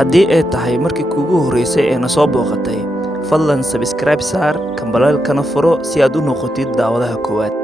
haddii ay tahay markii kuugu horeysay ee na soo booqatay fadlan subscribe saar kambalaalkana furo si aad u noqotid daawadaha koowaad